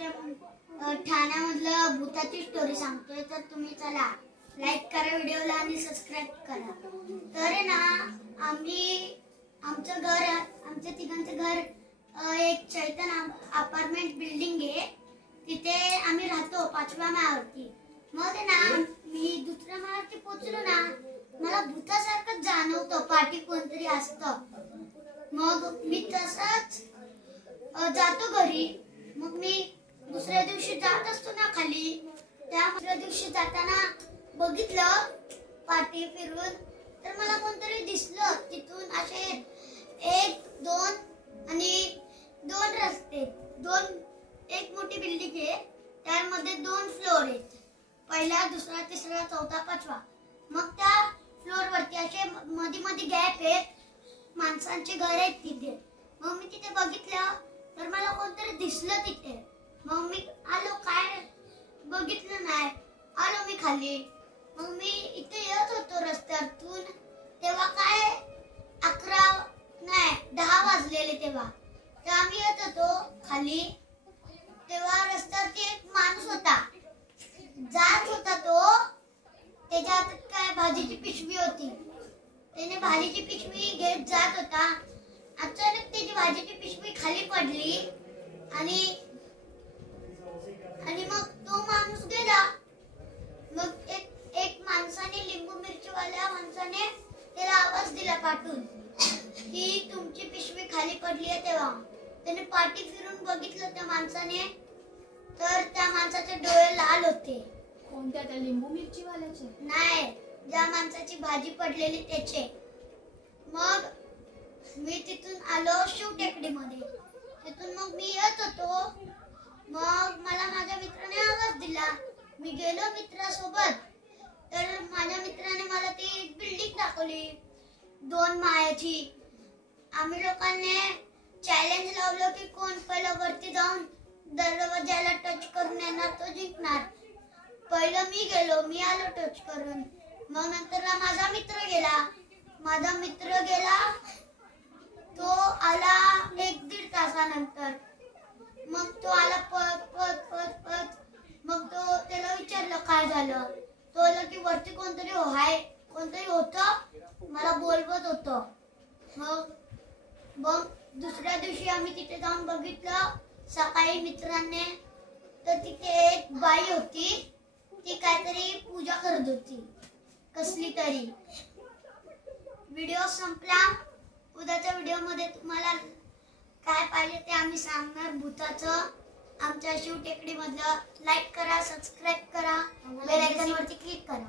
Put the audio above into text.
ठाण्यामधलं भूताची story सांगतोय, तर तुम्ही चला लाईक करा व्हिडिओला आणि सबस्क्राईब करा. तर ना आमचं घर, आमच्या तिघांचं घर एक चैतन अपार्टमेंट बिल्डिंग आहे. तिथे आम्ही राहतो 5व्या माळ्यावरती. मग ना मी 2ऱ्या माळ्यावरती पोहोचलो ना, मला भूतासारखं जाणवतं, पाठी कोणतरी असतं. मग मी तसंच जातो घरी. मग मी दुसऱ्या दिवशी जात असतो ना खाली, त्या दुसऱ्या दिवशी जाताना बघितलं पाठी फिरून, तर मला कोणतरी दिसलं. तिथून असे 1, 2 आणि 2 रस्ते, एक मोठी बिल्डिंग आहे, त्यामध्ये 2 फ्लोर आहेत. पहिला, दुसरा, तिसरा, चौथा, 5वा. मग त्या फ्लोर वरती असे मध्ये गॅप आहेत, माणसांचे घर आहेत तिथे. मग मी तिथे बघितलं, तर मला कोणतरी दिसलं तिथे. मग मी आलो, काय बघितलं नाही, आलो मी खाली. मग मी इथे येत होतो रस्त्यातून, तेव्हा काय 10 वाजलेले. तेव्हा आम्ही येत होतो खाली, तेव्हा रस्त्यावरती एक माणूस होता, जात होता. तो त्याच्यात काय भाजीची पिशवी होती, त्याने भाजीची पिशवी घेत जात होता. अचानक त्याची भाजीची पिशवी खाली पडली आणि मग तो माणूस गेला. मग एक माणसाने, लिंबू मिरचीवाल्या माणसाने त्याला आवाज दिला पाठून की तुमची पिशवी खाली पडली आहे. तेव्हा त्याने पाठी फिरून बघितलं त्या माणसाने, तर त्या माणसाचे डोळे लाल होते. कोणत्या? त्या लिंबू मिरचीवाल्याचे? नाही, ज्या माणसाची भाजी पडलेली त्याचे. मग मी तिथून आलो शिवटेकडीमध्ये. तिथून मग मी येत होतो. मग मला माझ्या मित्राने आवाज दिला. मी गेलो मित्रासोबत, तर माझ्या मित्राने मला ती बिल्डिंग दाखवली 2 माळ्याची. आम्ही लोकांनी चॅलेंज लावलं की कोण पहिलं वरती जाऊन दरवाजाला टच करून येणार तो जिंकणार. पहिलं मी गेलो, मी आलो टच करून. मग नंतर माझा मित्र गेला, तो आला 1-1.5 तासानंतर. मग तो आला पळत. मग त्याला विचारलं काय झालं. तो बोलला की वरती कोणतरी होतं, मला बोलवत होतं. मग दुसऱ्या दिवशी आम्ही तिथे जाऊन बघितलं सकाळी मित्रांनी, तर तिथे एक बाई होती, ती काहीतरी पूजा करत होती कसली तरी. व्हिडिओ संपला. उद्याच्या व्हिडिओमध्ये तुम्हाला काय पाहिजे ते आम्ही सांगणार भूताचं. आमच्या शिवटेकडी मधलं लाईक करा, सबस्क्राईब करा, बेल आयकॉन वरती क्लिक करा.